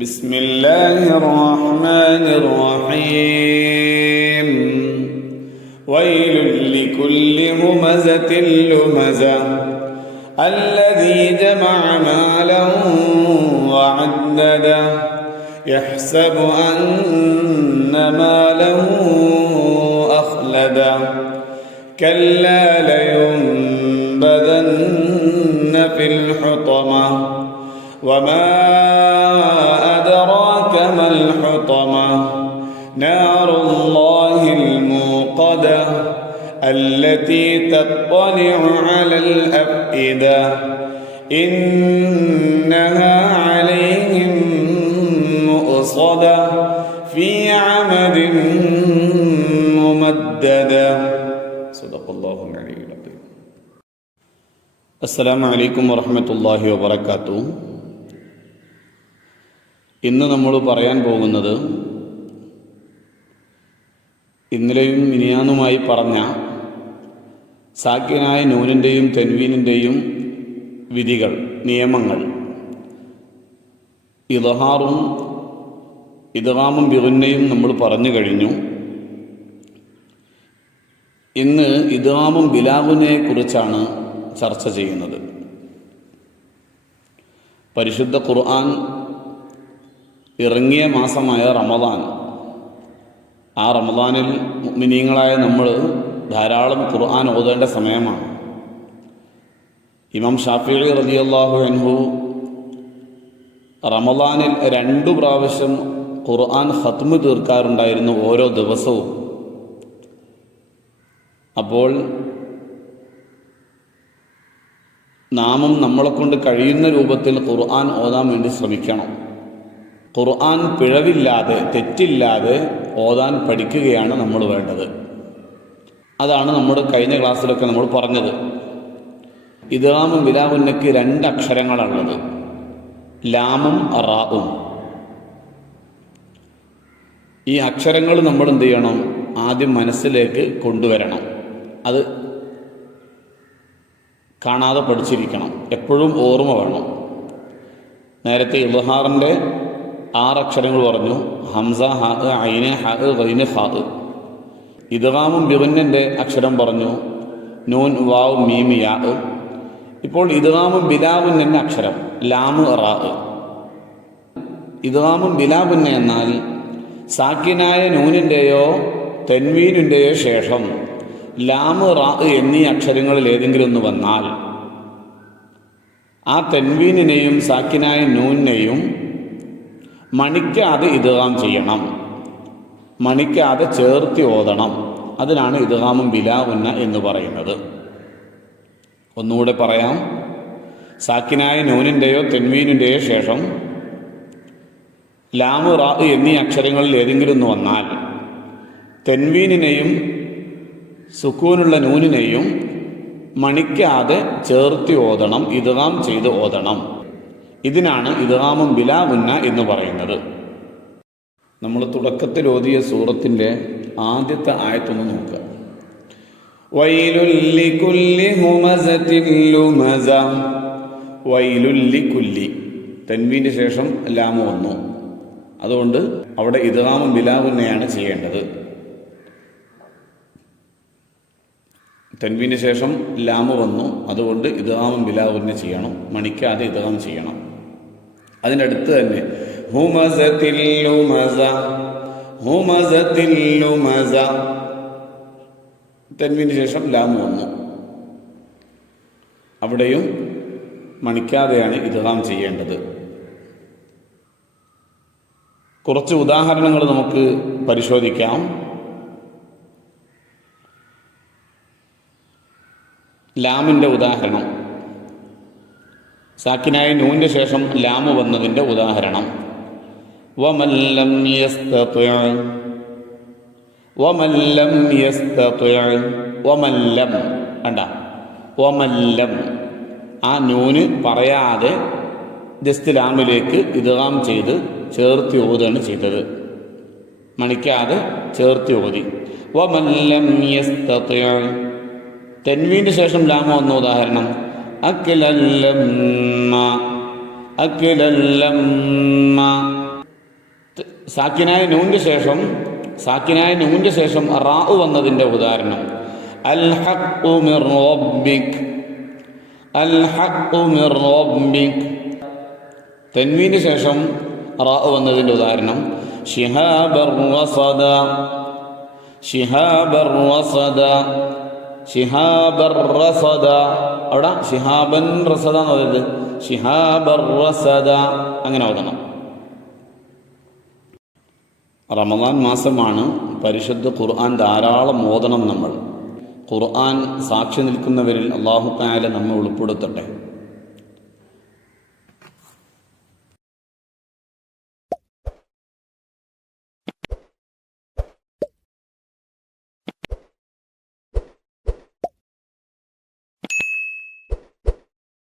بسم الله الرحمن الرحيم. ويل لكل همزة لمزة. الذي جمع مالا وعدده. يحسب أن ماله أخلده. كلا لينبذن في الحطمة. وما الحطمة. نار الله الموقدة التي تطلع على الأفئدة. إنها عليهم مؤصدة في عمد ممددة. صدق الله العلي العظيم. السلام عليكم ورحمة الله وبركاته. ഇന്ന് നമ്മൾ പറയാൻ പോകുന്നത് ഇന്നലെയും മിനിയാന്നുമായി പറഞ്ഞ സാക്യനായ നൂനിന്റെയും തെൻവീനിന്റെയും വിധികൾ നിയമങ്ങൾ. ഇതഹാറും ഇതഹാമും ബിറുന്നയും നമ്മൾ പറഞ്ഞു കഴിഞ്ഞു. ഇന്ന് ഇതഹാമും ബിലാഗുനെ കുറിച്ചാണ് ചർച്ച ചെയ്യുന്നത്. പരിശുദ്ധ ഖുർആൻ ഇറങ്ങിയ മാസമായ റമദാൻ. ആ റമദാനിൽ മിനിയങ്ങളായ നമ്മൾ ധാരാളം ഖുർആൻ ഓതേണ്ട സമയമാണ്. ഇമാം ഷാഫി റളിയല്ലാഹു അൻഹു റമദാനിൽ രണ്ടു പ്രാവശ്യം ഖുർആൻ ഖത്മ് തീർക്കാറുണ്ടായിരുന്നു ഓരോ ദിവസവും. അപ്പോൾ നാമം നമ്മളെക്കൊണ്ട് കഴിയുന്ന രൂപത്തിൽ ഖുർആൻ ഓതാൻ വേണ്ടി ശ്രമിക്കണം. ഖുർആൻ പിഴവില്ലാതെ തെറ്റില്ലാതെ ഓതാൻ പഠിക്കുകയാണ് നമ്മൾ വേണ്ടത്. അതാണ് നമ്മുടെ കഴിഞ്ഞ ക്ലാസ്സിലൊക്കെ നമ്മൾ പറഞ്ഞത്. ഇതാമും വിലാമുന്നയ്ക്ക് രണ്ട് അക്ഷരങ്ങളാണുള്ളത് ലാമും റാവും ഈ അക്ഷരങ്ങൾ നമ്മൾ എന്ത് ചെയ്യണം? ആദ്യം മനസ്സിലേക്ക് കൊണ്ടുവരണം. അത് കാണാതെ പഠിച്ചിരിക്കണം. എപ്പോഴും ഓർമ്മ വേണം. നേരത്തെ ഇൽഹാറിന്റെ അക്ഷരങ്ങൾ പറഞ്ഞു. ഹംസ ഹ ഐന് ഹ റൈന ഹ ഇദ്ഗാമും ബിഗുന്നിന്റെ അക്ഷരം പറഞ്ഞു. നൂൻ വാവ് മീം യാ ഇപ്പോൾ ഇദ്ഗാമും ബിലാവുന്നിന്റെ അക്ഷരം ലാമു റാ ഇദ്ഗാമും ബിലാവുന്ന എന്നാൽ സാക്കിനായ നൂനിന്റെയോ തെൻവീനിന്റെയോ ശേഷം ലാമ് റാ എന്നീ അക്ഷരങ്ങളിൽ ഏതെങ്കിലും ഒന്ന് വന്നാൽ ആ തെൻവീനിനെയും സാക്കിനായ നൂനിനെയും മണിക്കാതെ ഇതുകാം ചെയ്യണം. മണിക്കാതെ ചേർത്തി ഓതണം. അതിനാണ് ഇതുകാമും ബിലാവുന്ന എന്ന് പറയുന്നത്. ഒന്നുകൂടെ പറയാം. സാക്കിനായ നൂനിന്റെയോ തെൻവീനിന്റെയോ ശേഷം ലാമ് റാ എന്നീ അക്ഷരങ്ങളിൽ ഏതെങ്കിലും ഒന്ന് വന്നാൽ തെൻവീനിനെയും സുക്കൂനുള്ള നൂനിനെയും മണിക്കാതെ ചേർത്തി ഓതണം ഇതുകാം ചെയ്ത് ഓതണം. ഇതിനാണ് ഇദ്ഗാമും ബിലാമുന്ന എന്ന് പറയുന്നത്. നമ്മൾ തുടക്കത്തിൽ ഓതിയ സൂറത്തിന്റെ ആദ്യത്തെ ആയത്തൊന്ന് നോക്കുക. തെൻവീന്റെ ശേഷം ലാമു വന്നു. അതുകൊണ്ട് അവിടെ ഇദ്ഗാമും ബിലാവുന്നയാണ് ചെയ്യേണ്ടത്. തെൻവീന് ശേഷം ലാമ വന്നു. അതുകൊണ്ട് ഇദ്ഗാമും ബിലാവുന്നെ ചെയ്യണം. മണിക്കാതെ ഇദ്ഗാം ചെയ്യണം. അതിനടുത്ത് തന്നെ ഹുമസത്തില്ലുമസ ഹുമസത്തില്ലുമസ തെൻവീന് ശേഷം ലാമ് വന്നു. അവിടെയും മണിക്കാതെയാണ് ഇദ്ഗാം ചെയ്യേണ്ടത്. കുറച്ച് ഉദാഹരണങ്ങൾ നമുക്ക് പരിശോധിക്കാം. ലാമിന്റെ ഉദാഹരണം. സാക്കിനായ നൂന്റെ ശേഷം ലാമ് വന്നതിന്റെ ഉദാഹരണം. വമല്ലം വമല്ലം വമല്ലം കണ്ട? വമല്ലം ആ നൂന് പറയാതെ ജസ്റ്റ് ലാമിലേക്ക് ഇതാം ചെയ്ത് ചേർത്ത് ഓതുകയാണ് ചെയ്തത്. മണിക്കാതെ ചേർത്ത് ഓതി. വമല്ലം തെൻവീന്റെ ശേഷം ലാമ വന്ന ഉദാഹരണം. അക്കിലല്ലമ്മ അക്കിലല്ലമ്മ സാക്കിനായ നൂന്റെ ശേഷം സാക്കിനായ നൂന്റെ ശേഷം റാവു വന്നതിന്റെ ഉദാഹരണം. അൽ ഹഖു മിർ അൽ ഹഖു മിർ തെൻവീന് ശേഷം റാവു വന്നതിന്റെ ഉദാഹരണം. ഷിഹാബർ വസദ. ഷിഹാബർ റസദ ഷിഹാബർ റസദ അവിടെ ഷിഹാബൻ റസദ എന്ന് പറയുന്നത് ഷിഹാബർ റസദ അങ്ങനെ ഓതണം. റമദാൻ മാസമാണ് പരിശുദ്ധ ഖുർആൻ ധാരാളം ഓതണം നമ്മൾ. ഖുർആൻ സാക്ഷി നിൽക്കുന്നവരിൽ അള്ളാഹു തായാല നമ്മെ ഉൾപ്പെടുത്തട്ടെ.